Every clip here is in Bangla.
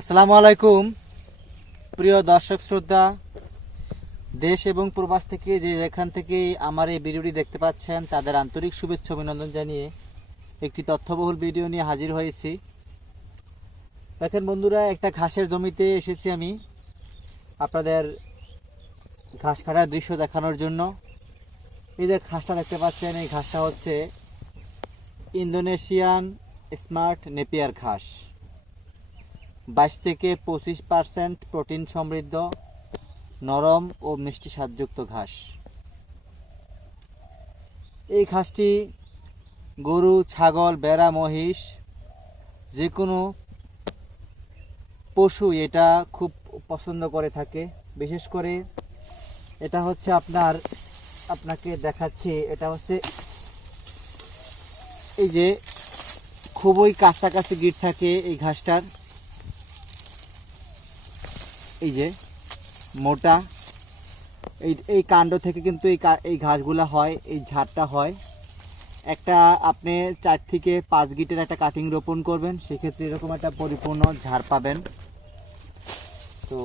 আসসালামু আলাইকুম। প্রিয় দর্শক শ্রদ্ধা দেশ এবং প্রবাস থেকে যে যেখান থেকে আমার এই ভিডিওটি দেখতে পাচ্ছেন, তাদের আন্তরিক শুভেচ্ছা অভিনন্দন জানিয়ে একটি তথ্যবহুল ভিডিও নিয়ে হাজির হয়েছি। দেখেন বন্ধুরা, একটা ঘাসের জমিতে এসেছি আমি। আপনাদের ঘাস কাটার দৃশ্য দেখানোর জন্য। এই যে ঘাসটা দেখতে পাচ্ছেন, এই ঘাসটা হচ্ছে ইন্দোনেশিয়ান স্মার্ট নেপিয়ার ঘাস। বাইশ থেকে পঁচিশ পার্সেন্ট প্রোটিন সমৃদ্ধ, নরম ও মিষ্টি স্বাদযুক্ত ঘাস। এই ঘাসটি গরু, ছাগল বেড়া মহিষ যে কোনো পশু এটা খুব পছন্দ করে থাকে। বিশেষ করে এটা হচ্ছে আপনার, আপনাকে দেখাচ্ছি, এটা হচ্ছে এই যে খুবই কাছাকাছি গিট থাকে এই ঘাসটার। এই যে মোটা, এই এই কাণ্ড থেকে কিন্তু এই এই ঘাসগুলা হয়, এই ঝাড়টা হয়। একটা আপনি চার থেকে পাঁচ গিটের একটা কাটিং রোপণ করবেন, সেক্ষেত্রে এরকম একটা পরিপূর্ণ ঝাড় পাবেন। তো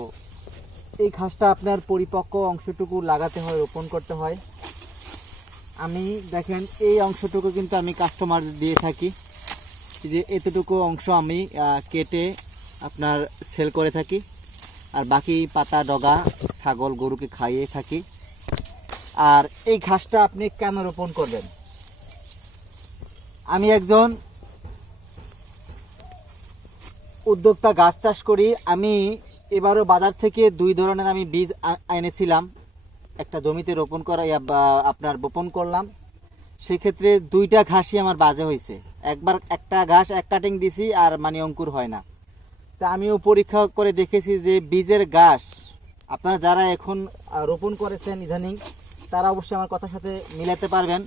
এই ঘাসটা আপনার পরিপক্ক অংশটুকু লাগাতে হয়, রোপণ করতে হয়। আমি দেখেন, এই অংশটুকু কিন্তু আমি কাস্টমার দিয়ে থাকি। যে এতটুকু অংশ আমি কেটে আপনার সেল করে থাকি। আর বাকি পাতা, ডগা, ছাগল, গরুকে খাইয়ে থাকি। আর এই ঘাসটা আপনি কেন রোপণ করবেন? আমি একজন উদ্যোক্তা গাছ চাষ করি। আমি এবারও বাজার থেকে দুই ধরনের আমি বীজ এনেছিলাম। একটা জমিতে রোপণ করা আপনার বপন করলাম। সেক্ষেত্রে দুইটা ঘাসই আমার বাজে হয়েছে একবার একটা ঘাস, এক কাটিং দিছি আর মানে অঙ্কুর হয় না। তা আমিও পরীক্ষা করে দেখেছি যে বীজের ঘাস, আপনারা যারা এখন রোপণ করেছেন ইদানিং, তারা অবশ্যই আমার কথার সাথে মিলাতে পারবেন।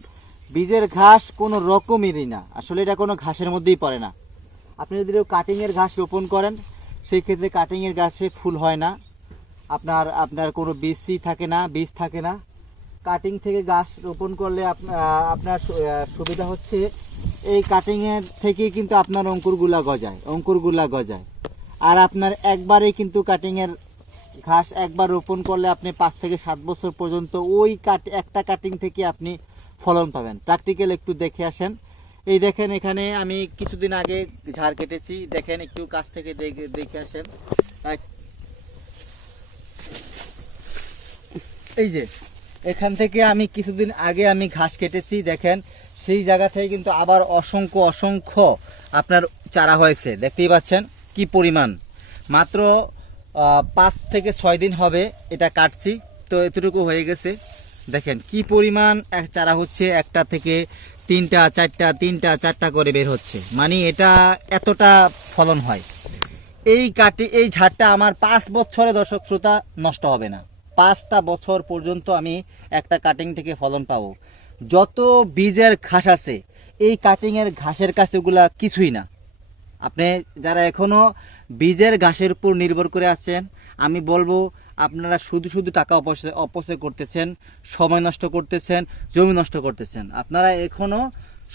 বীজের ঘাস কোনো রকমেরই না। আসলে এটা কোনো ঘাসের মধ্যেই পড়ে না। আপনি যদি কাটিংয়ের ঘাস রোপণ করেন, সেই ক্ষেত্রে কাটিংয়ের ঘাসে ফুল হয় না। আপনার আপনার কোনো বীজই থাকে না, বীজ থাকে না। কাটিং থেকে গাছ রোপণ করলে আপনার সুবিধা হচ্ছে, এই কাটিংয়ের থেকে কিন্তু আপনার অঙ্কুরগুলা গজায় অঙ্কুরগুলা গজায়। আর আপনার একবারেই কিন্তু কাটিংয়ের ঘাস একবার রোপণ করলে আপনি পাঁচ থেকে সাত বছর পর্যন্ত ওই কাট একটা কাটিং থেকে আপনি ফলন পাবেন। প্র্যাকটিক্যাল একটু দেখে আসেন। এই দেখেন এখানে আমি কিছুদিন আগে ঝাড় কেটেছি। দেখেন একটু কাছ থেকে দেখে আসেন। এই যে, এখান থেকে আমি কিছুদিন আগে আমি ঘাস কেটেছি, দেখেন। সেই জায়গা থেকে কিন্তু আবার অসংখ্য অসংখ্য আপনার চারা হয়েছে। দেখতেই পাচ্ছেন? কি পরিমাণ? মাত্র পাঁচ থেকে ছয় দিন হবে এটা কাটছি। তো এতটুকু হয়ে গেছে। দেখেন, কি পরিমাণ এক চারা হচ্ছে, একটা থেকে তিনটা, চারটা তিনটা, চারটা করে বের হচ্ছে। মানে এটা এতটা ফলন হয়। এই কাটি, এই ঝাড়টা আমার পাঁচ বছরে দর্শক শ্রোতা নষ্ট হবে না। পাঁচটা বছর পর্যন্ত আমি একটা কাটিং থেকে ফলন পাবো। যত বীজের ঘাস আছে, এই কাটিংয়ের ঘাসের কাছে ওগুলা কিছুই না। আপনি যারা এখনও বীজের ঘাসের উপর নির্ভর করে আছেন, আমি বলব আপনারা শুধু শুধু টাকা অপচয় অপচয় করতেছেন, সময় নষ্ট করতেছেন, জমি নষ্ট করতেছেন। আপনারা এখনও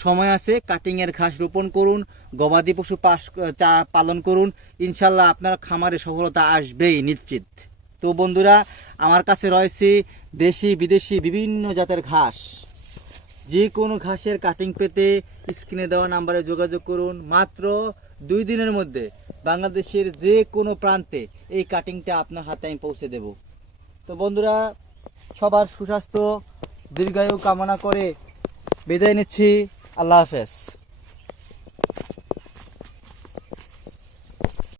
সময় আছে কাটিংয়ের ঘাস রোপণ করুন, গবাদি পশু পাশ, চা পালন করুন। ইনশাল্লাহ আপনার খামারে সফলতা আসবেই নিশ্চিত। তো বন্ধুরা, আমার কাছে রয়েছে দেশি, বিদেশি বিভিন্ন জাতের ঘাস। যে কোনো ঘাসের কাটিং পেতে স্ক্রিনে দেওয়া নাম্বারে যোগাযোগ করুন। মাত্র দুই দিনের মধ্যে বাংলাদেশের যে কোনো প্রান্তে এই কাটিংটা আপনার হাতে আমি পৌঁছে দেব। তো বন্ধুরা, সবার সুস্বাস্থ্য, দীর্ঘায়ু কামনা করে বিদায় নিচ্ছি। আল্লাহ হাফেজ।